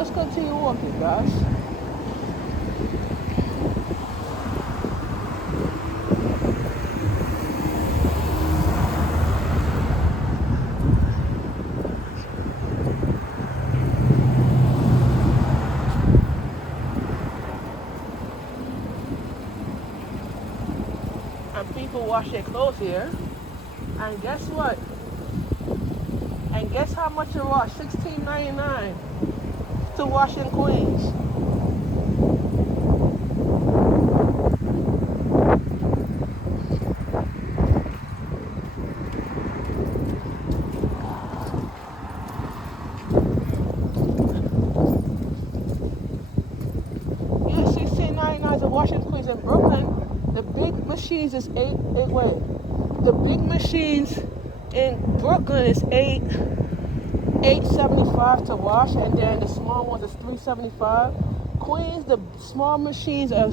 let's continue walking, guys. And people wash their clothes here. And guess what? And guess how much it was? $16.99 to wash in Queens. Yeah, $16.99 to wash in Queens. In Brooklyn, the big machines is the big machines in Brooklyn is $8.75 to wash, and then the small ones is $3.75. Queens, the small machines are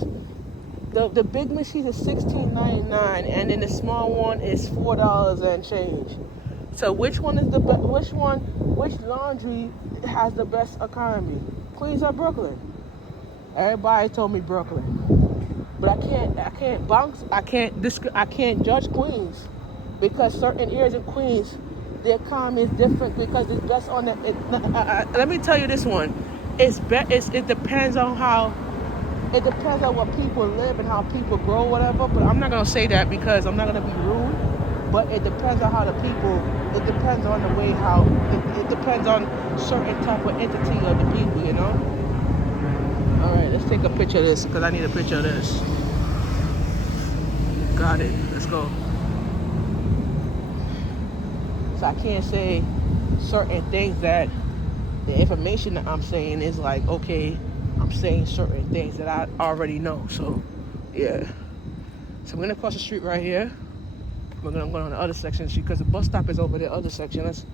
the big machines is $16.99, and then the small one is $4 and change. So which one is which laundry has the best economy? Queens or Brooklyn? Everybody told me Brooklyn, but I can't judge Queens because certain areas in Queens, the economy is different because it's just on the. Let me tell you this one. It depends on how. It depends on what people live and how people grow, whatever. But I'm not gonna say that because I'm not gonna be rude. But it depends on how the people. It depends on the way how. It depends on certain type of entity of the people, you know. All right, let's take a picture of this because I need a picture of this. Got it. Let's go. So I can't say certain things that the information that I'm saying is like, okay, I'm saying certain things that I already know. So, yeah. So I'm going to cross the street right here. We're going to go on the other section because the bus stop is over the other section. Let's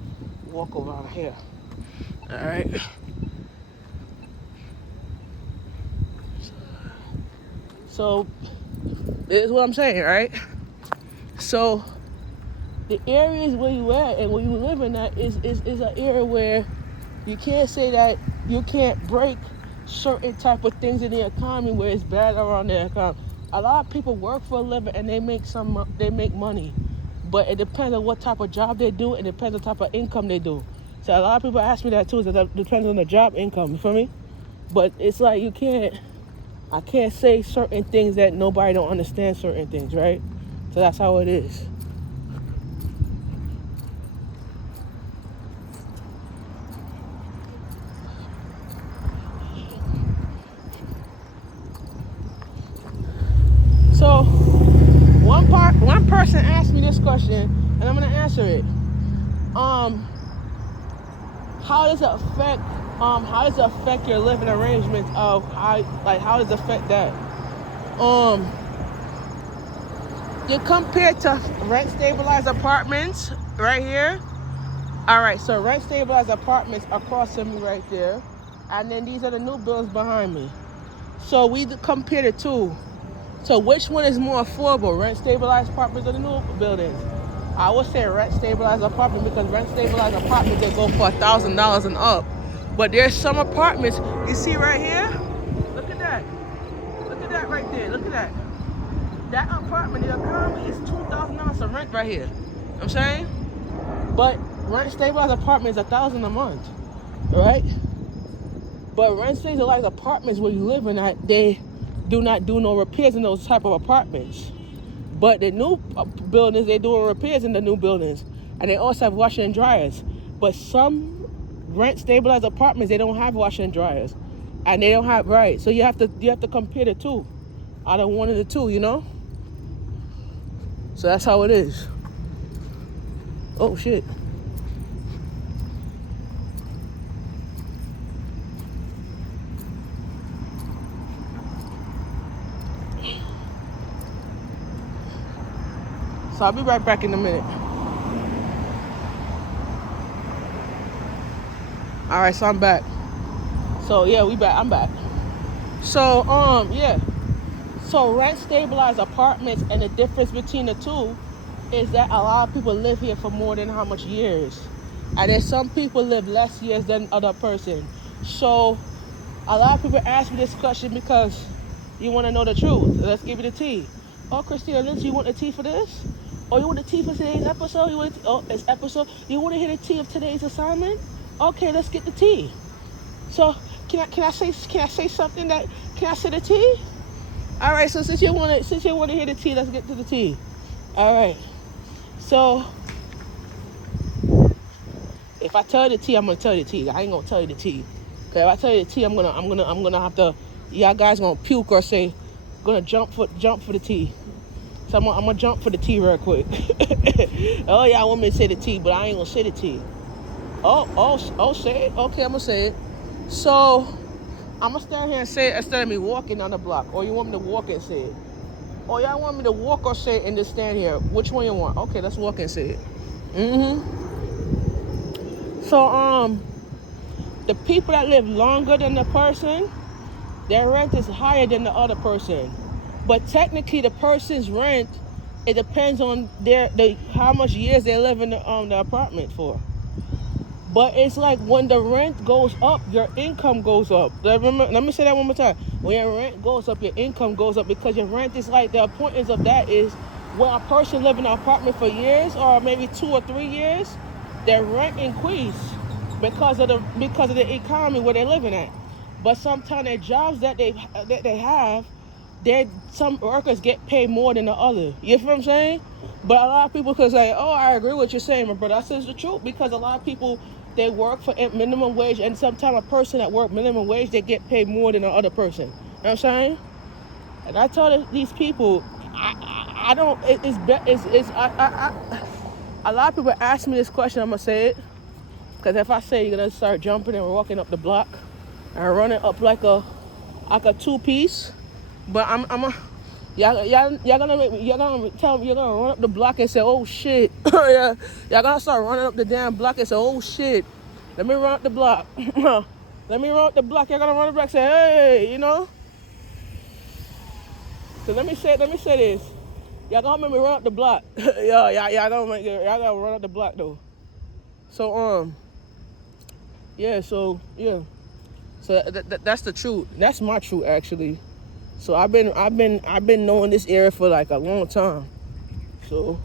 walk over here. All right. So, this is what I'm saying, right? So, the areas where you at and where you live in that is an area where you can't say that you can't break certain type of things in the economy where it's bad around the economy. A lot of people work for a living and they make money, but it depends on what type of job they do and it depends on the type of income they do. So a lot of people ask me that too. It depends on the job income. You feel me? But it's like I can't say certain things that nobody don't understand certain things, right? So that's how it is. So one person asked me this question, and I'm gonna answer it. How does it affect your living arrangements of how does it affect that? You compare to rent stabilized apartments right here. All right, so rent stabilized apartments across from me right there, and then these are the new buildings behind me. So we compare the two. So which one is more affordable, rent stabilized apartments or the new buildings? I would say rent stabilized apartments because rent stabilized apartments they go for $1,000 and up. But there's some apartments you see right here. Look at that. Look at that right there. Look at that. That apartment, the economy is $2,000 a rent right here. You know what I'm saying? But rent stabilized apartments is $1,000 a month, right? But rent stabilized apartments where you live in that they do not do no repairs in those type of apartments. But the new buildings, they doing repairs in the new buildings. And they also have washing and dryers. But some rent stabilized apartments, they don't have washing and dryers. And they don't have, right. So you have to compare the two. Out of one of the two, you know? So that's how it is. Oh shit. So I'll be right back in a minute. All right, so I'm back. So yeah, I'm back. So yeah. So rent stabilized apartments and the difference between the two is that a lot of people live here for more than how much years. And then some people live less years than other person. So a lot of people ask me this question because you want to know the truth. Let's give you the tea. Oh, Christina Lynch, you want the tea for this? Oh, you want the tea for today's episode? It's episode. You want to hear the tea of today's assignment? Okay, let's get the tea. So can I say something that can I say the tea? All right. So since you want to hear the tea, let's get to the tea. All right. So if I tell you the tea, I'm gonna tell you the tea. I ain't gonna tell you the tea. Cause if I tell you the tea, I'm gonna have to. Y'all guys gonna puke or say, gonna jump for the tea. So I'm gonna jump for the tea real quick. Oh yeah, I want me to say the tea, but I ain't gonna say the tea. Oh, say it. Okay, I'm gonna say it. So I'm gonna stand here and say it instead of me walking down the block. Or you want me to walk and say it? Or y'all want me to walk or say it and just stand here? Which one you want? Okay, let's walk and say it. So the people that live longer than the person, their rent is higher than the other person. But technically, the person's rent, it depends on how much years they live in the apartment for. But it's like when the rent goes up, your income goes up. Let me say that one more time. When your rent goes up, your income goes up because your rent is like, the importance of that is when a person lives in an apartment for years or maybe 2 or 3 years, their rent increase because of the economy where they're living at. But sometimes the jobs that they have, some workers get paid more than the other. You feel what I'm saying? But a lot of people could say, oh, I agree with what you're saying, but that says the truth because a lot of people, they work for minimum wage, and sometimes a person that work minimum wage, they get paid more than the other person. You know what I'm saying? And I tell these people, I don't, a lot of people ask me this question, I'm going to say it. Because if I say you're going to start jumping and walking up the block and running up like a two-piece, but y'all gonna make me, y'all gonna tell me, you're gonna run up the block and say, oh shit. Yeah, y'all gonna start running up the damn block and say, oh shit, let me run up the block. Let me run up the block. Y'all gonna run up the block and say, hey, you know. So let me say this. Y'all gonna make me run up the block. y'all gonna run up the block though. So yeah, so that's the truth. That's my truth actually. So I've been knowing this area for like a long time. So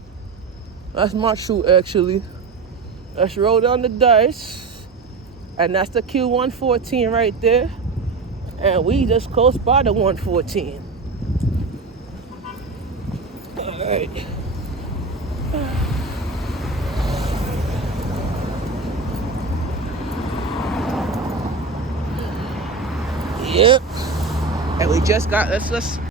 that's my truth actually. Let's roll down the dice. And that's the Q114 right there. And we just close by the 114. Alright. Yep. And we just got let's